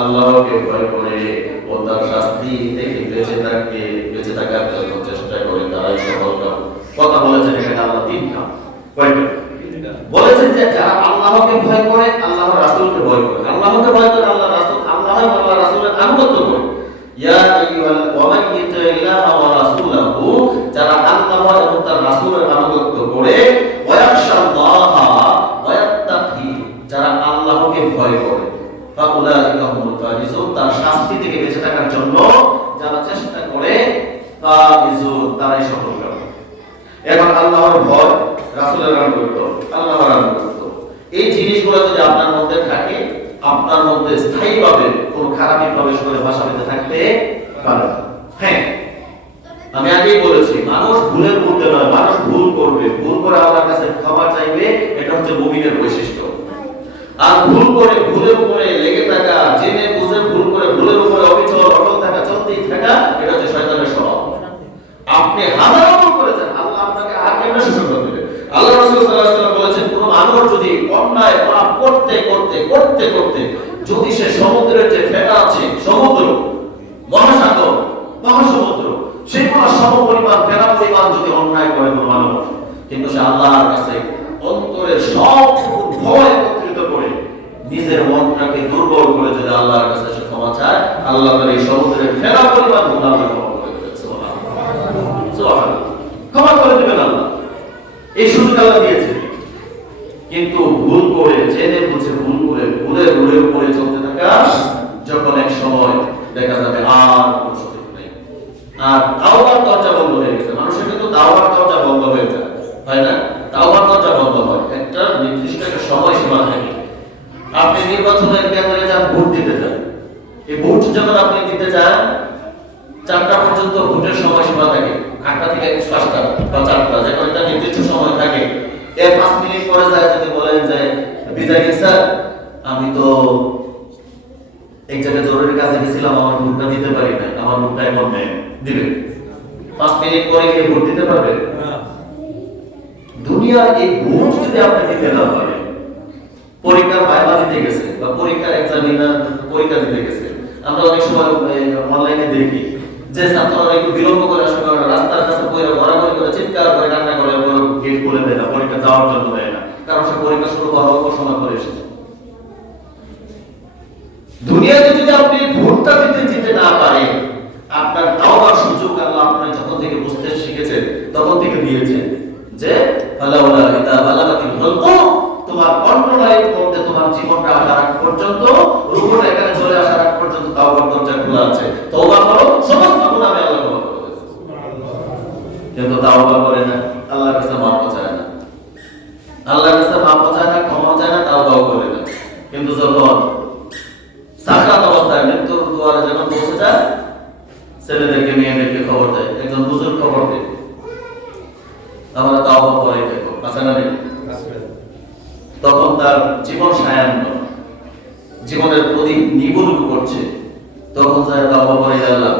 আল্লাহকে ভয় করে ও তার শাস্তি থেকে বেঁচে থাকার জন্য চেষ্টা করে, তারাই সফল কাম। কথা বলেছেন এখানে আল্লাহ তিন কাম। কয়টা বলেছেন? যে যারা আল্লাহকে ভয় করে, আল্লাহর রাসূলকে ভয় করে, আল্লাহকে ভয় করে, আল্লাহ রাসূল, আল্লাহ এবং আল্লাহর রাসূলের আনুগত্য করে। ইয়া আইয়ুহাল ওয়া মান ইয়াতি'ল্লাহা ওয়া রাসূলাহু, যারা আল্লাহ এবং তার রাসূলের আনুগত্য করে, ওয়া ইয়াখশাল্লাহা ওয়া ইয়াত্তাকি, যারা আল্লাহকে ভয় করে, ফাউলাইকা হুমুল ফাইজুন, তার শাস্তি থেকে বেঁচে থাকার জন্য যারা চেষ্টা করে, ফাইজুন, তারাই সফল কাম। এখন আল্লাহর ভয়, রাসূলের আনুগত্য, আল্লাহর আনুগত্য, এই জিনিসগুলো যদি আপনার মধ্যে থাকে, আপনার মধ্যে স্থায়ীভাবে কোনো খারাপি প্রবেশ করে বাসা বেঁধে থাকতে পারে। হ্যাঁ, আমি আগেই বলেছি, মানুষ ভুলের মধ্যে নয়, মানুষ ভুল করবে, ভুল করে আল্লাহর কাছে ক্ষমা চাইবে, এটা হচ্ছে মুমিনের বৈশিষ্ট্য। আর ভুল করে ভুলের উপরে লেগে থাকা, জেনে বুঝে ভুল করে ভুলের উপরে অবিচল অটল থাকা, চলতেই থাকা, এটা হচ্ছে শয়তানের স্বভাব। আপনি হাজার আমল করেছেন, আল্লাহ আপনাকে আর কেমনে সুযোগ দিবে? আল্লাহ রাসূল সাল্লাল্লাহু আলাইহি ওয়াসাল্লাম বলেছেন, কোন মানুষ যদি অন্যায় পাপ করতে করতে করতে করতে যদি সে সমুদ্রের যে ফেনা আছে, সমুদ্র, মহাসাগর, মহাসমুদ্র, সেগুলো সমপরিমাণ ফেনা পরিমাণ যদি অন্যায় করে কোন মানুষ, কিন্তু সে আল্লাহর কাছে অন্তরের সব ভয় একত্রিত করে নিজের মনটাকে দুর্বল করে যদি আল্লাহর কাছে সে ক্ষমা চায়, আল্লাহ তার এই সমুদ্রের ফেনা পরিমাণ গুনাহ ক্ষমা করে দেবেন। সুবহানাল্লাহ, ক্ষমা করে দেবেন আল্লাহ, এই সুযোগ আল্লাহ দিয়েছে। কিন্তু ভুল করে, জেনে বুঝে ভুল করে ভুলের উপরে চলতে থাকা, যখন এক সময় দেখা যাবে আর কোনো সুযোগ নেই, আর তাওবার দরজা বন্ধ হয়ে গেছে। মানুষের কিন্তু তাওবার দরজা বন্ধ হয়ে যায়, হয় না? তাওবার দরজা বন্ধ হয়, একটা নির্দিষ্ট একটা সময় সীমা থাকে। আপনি নির্বাচনের কেন্দ্রে যান, ভোট দিতে যান, এই ভোট যখন আপনি দিতে যান, 4টা পর্যন্ত ভোটের সময়সীমা থাকে, 8টা থেকে 5টা বা 4টা, যে একটা নির্দিষ্ট সময় থাকে। এর 5 মিনিট পরে যায় যদি বলেন যে প্রিজাইডিং স্যার, আমি তো এক জায়গায় জরুরি কাজে গেছিলাম, আমার ভোটটা দিতে পারি না, আমার ভোটটা এখন নেই, দিবেন? 5 মিনিট পরে গিয়ে ভোট দিতে পারবে? দুনিয়ার এই ভোট যদি আপনি দিতে না পারেন, পরীক্ষার ভাইবা দিতে গেছে বা পরীক্ষার এক্সামিনার পরীক্ষা দিতে গেছে, আমরা অনেক সময় অনলাইনে দেখি যে ছাত্ররা একটু বিলম্ব করে আসে, রাস্তার কাছে বইরা ঘোরাঘুরি করে চিৎকার করে কান্না করে গেট খুলে দেয় না, পরীক্ষা যাওয়ার জন্য দেয় না, কারণ সে পরীক্ষা শুরু করার অল্প সময় করে এসেছে। দুনিয়াতে যদি আপনি ভোটটা দিতে না পারেন, আপনার তাওবার সুযোগ আল্লাহ আপনি যখন থেকে বুঝতে শিখেছেন তখন থেকে দিয়েছেন যে ফালাউলা ইদা বালাগাতিল হুলকুম, তোমার কন্ট্রোলের মধ্যে তোমার জীবনটা আসার আগ পর্যন্ত, রূপটা এখানে চলে আসার আগ পর্যন্ত তাওবার দরজা খোলা আছে, তওবা করো, সমস্ত গুনাহ আমি আল্লাহ ক্ষমা করে দেব। কিন্তু তাওবা করে না, আল্লাহর কাছে মাফ চায় না, আল্লাহর কাছে মাফ চায় না, ক্ষমা চায় না, তাওবাও করে না। কিন্তু যখন সাকরাত অবস্থায় মৃত্যুর দুয়ারে যখন পৌঁছে যায়, ছেলেদেরকে মেয়েদেরকে খবর দেয়, একজন বুজুর্গ খবর দেয়, আমরা তাওবা করে দেখো, আছে না নেই? তখন তার জীবন সায়ান্ন, জীবনের প্রদীপ নিবুল করছে, তখন যায় তাওবা করে আল্লাহ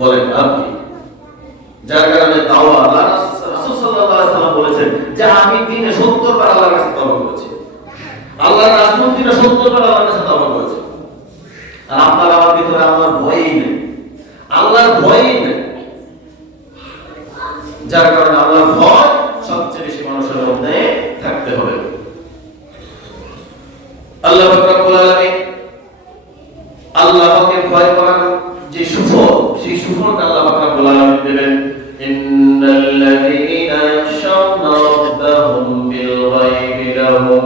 বলেন আর কি? যার কারণে তাওবা আল্লাহ রাসূল সাল্লাল্লাহু আলাইহি ওয়াসাল্লাম বলেছেন যে আমি দিনে 70 বার আল্লাহর কাছে তাওবা করেছি, আল্লাহর রাসূল দিনে 70 বার আল্লাহর কাছে তাওবা করেছে। আর আপনার আমার ভিতরে আল্লাহর ভয়ই নেই, আল্লাহর ভয়ই নেই, যার কারণে আল্লাহর ভয় সবচেয়ে বেশি মানুষের মধ্যে থাকতে হবে। আল্লাহ পাক রব্বুল আলামিন আল্লাহকে ভয় করার যে সুফল, সেই সুফলটা আল্লাহ পাক রব্বুল আলামিন দেবেন। ইন্নাল্লাযীনা ইয়াখশাউনা রাব্বাহুম বিল গায়বি লাহুম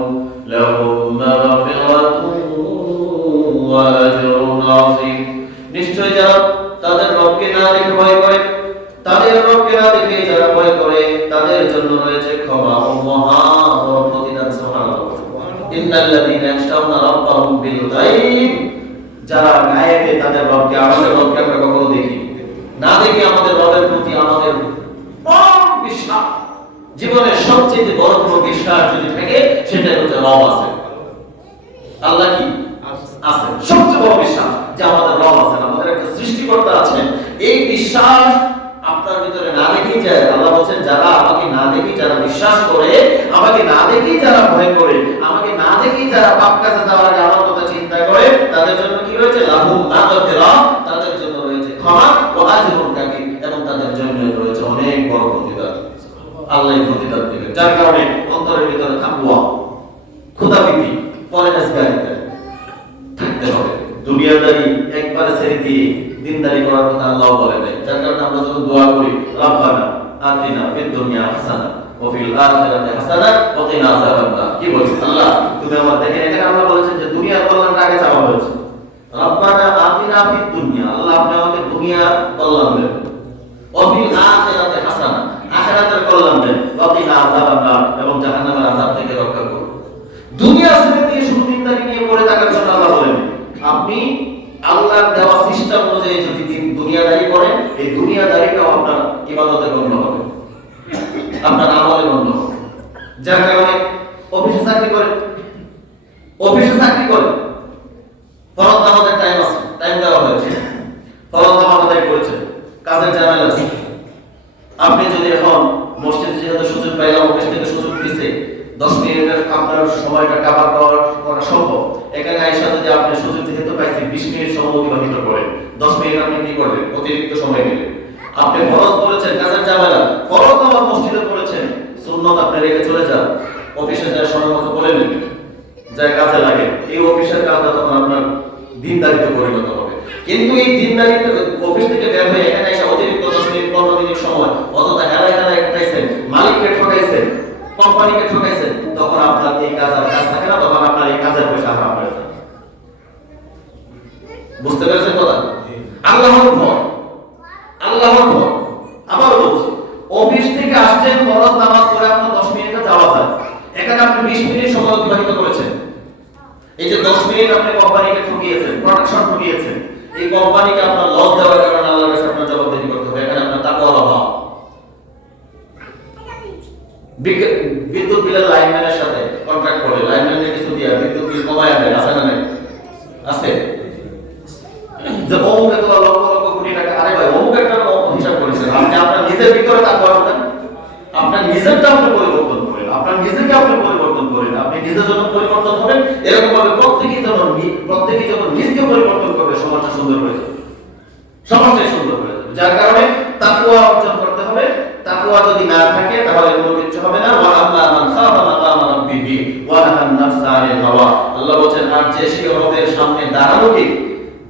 মাগফিরাতুন ওয়া আজরুন আযীম। নিশ্চয় যারা তাদের রবকে না দেখে ভয় করে, তাদের রবকে না দেখে যারা ভয় করে, তাদের জন্য রয়েছে ক্ষমা ও মহা প্রতিদান। সুবহানাল্লাহ। ইন্নাল্লাযীনা ইয়াখশাউনা রাব্বাহুম বিল গায়ব, যারা গায়েবে তাদের রবকে, আমাদের রবকে আমরা কখনো দেখি না, দেখি আমাদের রবের প্রতি আমাদের পরম বিশ্বাস, জীবনের সবচেয়ে বড় কোনো বিশ্বাস যদি থাকে সেটা হচ্ছে রব আছে। আল্লাহ কি আছে? সবচেয়ে বড় বিশ্বাস যে আমাদের রব আছেন, আমাদের একটা সৃষ্টিকর্তা আছেন। এই বিশ্বাস আপনার ভিতরে না দেখেই যায়, আল্লাহ বলেন যারা আমাকে না দেখেই যারা বিশ্বাস করে, আমাকে না দেখেই যারা ভয় করে, আমাকে না দেখেই যারা পাপ কাজে যাওয়ার আগে আমার কথা চিন্তা করে, তাদের জন্য কি রয়েছে? লাহুম মাগফিরাহ, তাদের জন্য রয়েছে ক্ষমা ও আজরুন কাবীর, এবং তাদের জন্য রয়েছে অনেক বড় প্রতিদান। আল্লাহই প্রতিদান দিবেন। যার কারণে অন্তরের ভিতরে তাকওয়া, খোদাভীতি, পরহেজগারিতা থাকতে হবে। দুনিয়াদারি একবারে ছেড়ে দিয়ে দিনদারি করার কথা আল্লাহ বলে নাই। যার কারণে আমরা যখন দোয়া করি রব্বানা আতিনা ফিদ দুনিয়া হাসানা ওয়া ফিল আখিরাতি হাসানা ওয়া কিনা আযাবান্নার, কি বলি? আল্লাহ তুমি আমার দেখেন, এখানে আল্লাহ বলেছেন যে দুনিয়ার কল্যাণটা আগে চাওয়া হয়েছে। রব্বানা আতিনা ফিদ দুনিয়া, আল্লাহ আপনি আমাকে দুনিয়ার কল্যাণ দেন, ওয়া ফিল আখিরাতি হাসানা, আখিরাতের কল্যাণ দেন, ওয়া কিনা আযাবান্নার, এবং জাহান্নামের আযাব থেকে রক্ষা করুন। দুনিয়া ছেড়ে দিয়ে শুধু দিনদারি নিয়ে পড়ে থাকার জন্য আল্লাহ বলেন, আপনি আল্লাহর দেওয়া সিস্টেম অনুযায়ী যদি দুনিয়াদারি করেন, এই দুনিয়াদারিটাও আপনার ইবাদতে গণ্য হবে, আপনার আমলে গণ্য হবে। যার কারণে অফিসে চাকরি করেন, ফরজ নামাজের টাইম আছে, টাইম দেওয়া হয়েছে, ফরজ নামাজ আদায় করেছেন, কাজের ঝামেলা আছে। আপনি যদি এখন মসজিদে যেহেতু সুযোগ পাইলাম, অফিস থেকে সুযোগ দিচ্ছে, 10 মিনিটের আপনার সময়টা কভার করা সম্ভব, এখানে আইসা যদি আপনি সুযোগ যেহেতু পাইছেন 20 মিনিট সময় অতিবাহিত করেন, 10 মিনিট আপনি কি করবেন? অতিরিক্ত সময় দিলেন। আপনি ফরজ করেছেন, কাজের ঝামেলা, ফরজ নামাজ মসজিদে পড়েছেন, সুন্নাত আপনি রেখে চলে যান, অফিসে যায় সময় মতো পড়ে নেন, যায় কাজে লাগে, এই অফিসের কাজটা তখন আপনার দিনদারিতে পরিণত হবে। কিন্তু এই দিনদারিতে অফিস থেকে বের হয়ে এখানে এসে অতিরিক্ত 10 মিনিট 15 মিনিট সময় অযথা হেলায় কাটাইছেন, মালিককে ঠকাইছেন, কোম্পানিকে ঠকাইছেন, তখন আপনার এই কাজ আর কাজ থাকে না, তখন আপনার এই কাজের পয়সা হারাম হয়ে যায়। বুঝতে পেরেছেন কথা? আল্লাহর ভয়, আল্লাহর ভয়। আবার বলছি, অফিস থেকে আসছেন, ফরজ নামাজ পড়ে আপনার 10 মিনিটে যাওয়া যায়, এখানে আপনি 20 মিনিট সময় অতিবাহিত করেছেন। এই যে 10 মিনিট আপনি কোম্পানিকে ঠকিয়েছেন, প্রোডাকশন ঠকিয়েছেন, এই কোম্পানিকে আপনার লস দেওয়ার কারণে আল্লাহর কাছে আপনার জবাবদিহি করতে হবে। এখানে আপনার তাকওয়ার অভাব। বিদ্যুৎ বিলের লাইনম্যানের সাথে কন্ট্রাক্ট করে লাইন নিজে যখন পরিবর্তন হবেন, এরকম ভাবে প্রত্যেকেই যখন নিজকে পরিবর্তন করবে, সমাজটা সুন্দর হয়ে যাবে, সমাজটাই সুন্দর হয়ে যাবে। যার কারণে তাকওয়া অর্জন করতে হবে। তাকওয়া যদি না থাকে তাহলে কোনো কিছু হবে না। ওয়া আম্মা মান খাফা মাকামা রাব্বিহি ওয়া নাহান নাফসা আনিল হাওয়া, আল্লাহ বলেন, আর যে সে রবের সামনে দাঁড়ানোকে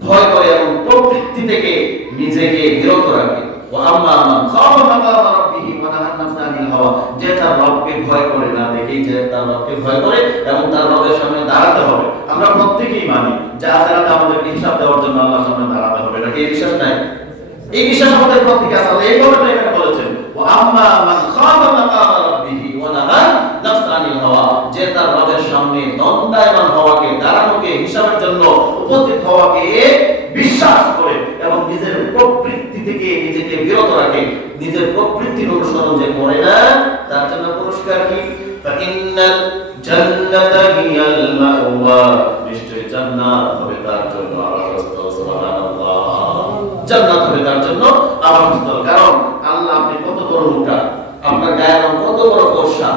ভয় করে এবং প্রবৃত্তি থেকে নিজেকে বিরত রাখে। ওয়া আম্মা মান খাফা মাকামা রাব্বিহি ওয়া নাহান নাফসা আনিল হাওয়া, যে তার রবকে ভয় করে না, দেখেই যে তার রবকে ভয় করে এবং তার রবের সামনে দাঁড়াতে হবে। আমরা প্রত্যেকেই মানি যে আখিরাতে আমাদেরকে হিসাব দেওয়ার জন্য আল্লাহর সামনে দাঁড়াতে হবে, নাকি এই বিশ্বাস নাই? এই বিশ্বাস আমাদের প্রত্যেকে আছে। আল্লাহ এই কথাটা এখানে বলেছেন, ওয়া আম্মা মান খাফা মাকামা রাব্বিহি ওয়া নাহান নাফসা আনিল হাওয়া, যে তার রবের সামনে দণ্ডায়মান হওয়াকে, দাঁড়ানোকে, হিসাবের জন্য উপস্থিত হওয়াকে বিশ্বাস করে এবং নিজের প্রবৃত্তি থেকে নিজেকে বিরত রাখে, নিজের প্রবৃত্তির অনুসরণ যে করে না, তার জন্য পুরস্কার কি? ফাইন্নাল জান্নাতা হিয়াল মাওয়া, নিশ্চয় জান্নাত হবে তার জন্য আবাসস্থল। সুবহানাল্লাহ, জান্নাত হবে তার জন্য আবাসস্থল। কারণ আল্লাহ, আপনি কত বড় মোটা, আপনার গায়ের রং কত বড় ফর্সা,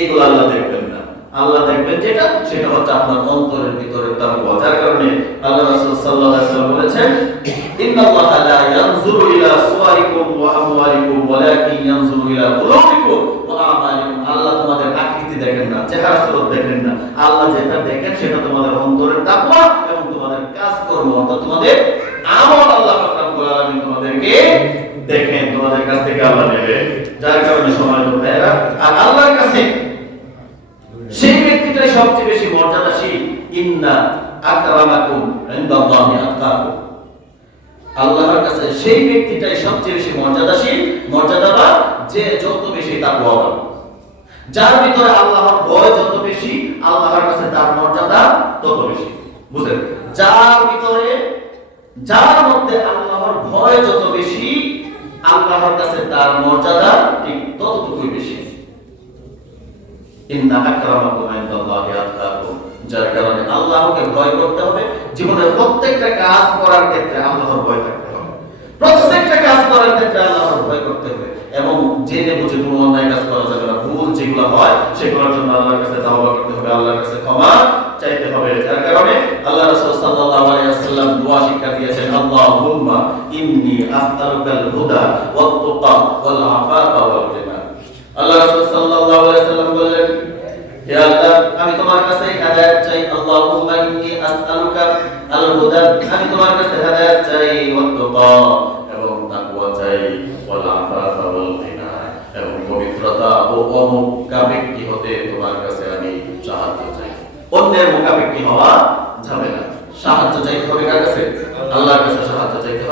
এগুলো আল্লাহ দেখবেন না। আল্লাহ দেখবেন যেটা, সেটা হচ্ছে আপনার অন্তরের ভিতরের তাকওয়া। যার কারণে আল্লাহ রাসূল সাল্লাল্লাহু আলাইহি ওয়াসাল্লাম বলেছেন, ইন্নাল্লাহা লা ইয়ানজুরু ইলা সুওয়ারিকুম ওয়া আমওয়ালিকুম ওয়ালাকিন ইয়ানজুরু ইলা কুলুবিকুম ওয়া আমালিকুম। আল্লাহ তোমাদের আকৃতি দেখেন না, চেহারা সুরত দেখেন না। আল্লাহ যেটা দেখেন সেটা তোমাদের অন্তরের তাকওয়া এবং তোমাদের কাজকর্ম, অর্থাৎ তোমাদের আমল। আল্লাহ পাক রব্বুল আলামিন তোমাদেরকে দেখেন, তোমাদের কাছ থেকে আল্লাহ নেবে। যার কারণে সম্মানিত ভাইয়েরা, আর আল্লাহর কাছে সেই ব্যক্তিটাই সবচেয়ে বেশি মর্যাদাশীল। ইন্না আকরামাকুম ইনদাল্লাহি আতকাকুম, আল্লাহর কাছে সেই ব্যক্তিটাই সবচেয়ে বেশি মর্যাদাশীল, মর্যাদাবান, যে যত বেশি তাকওয়াবান। যার ভিতরে আল্লাহর ভয় যত বেশি, আল্লাহর কাছে তার মর্যাদা তত বেশি। বুঝলেন? যার মধ্যে আল্লাহর ভয় যত বেশি, আল্লাহর কাছে তার মর্যাদা ঠিক ততটুকুই বেশি। ইন্না আকরামাকুম ইনদাল্লাহি আতকাকুম, যার কারণে আল্লাহকে ভয় করতে হবে। জীবনের প্রত্যেকটা কাজ করার ক্ষেত্রে আল্লাহর ভয় থাকতে হবে, প্রত্যেকটা কাজ করার ক্ষেত্রে আল্লাহর ভয় করতে হবে এবং জেনে বুঝে কোনো অন্যায় কাজ করা যাবে না। ভুল যেগুলো হয় সেগুলোর জন্য আল্লাহর কাছে তাওবা করতে হবে, আল্লাহর কাছে ক্ষমা চাইতে হবে। যার কারণে আল্লাহ রাসূল সাল্লাল্লাহু আলাইহি ওয়াসাল্লাম দোয়া শিক্ষা দিয়েছেন, আল্লাহুম্মা ইন্নী আসআলুকাল হুদা ওয়াত তুকা ওয়াল আফাফা ওয়াল গিনা। আল্লাহ রাসূল সাল্লাল্লাহু আলাইহি ওয়াসাল্লাম বললেন, হে আল্লাহ, আমি তোমার কাছে হেদায়েত চাই। আল্লাহুম্মা ইন্নী আসআলুকা আল হুদা, আমি তোমার কাছে হেদায়েত চাই, ওয়াত তুকা, এবং তাকওয়া চাই, ওয়াল আফাফা ওয়াল গিনা, এবং পবিত্রতা ও অমুকাবিক্কি হতে তোমার কাছে আমি সাহায্য চাই। অন্যের মুখাপেক্ষী হওয়া যাবে না, সাহায্য চাইতে হবে কার কাছে? আল্লাহর কাছে সাহায্য চাইতে হবে।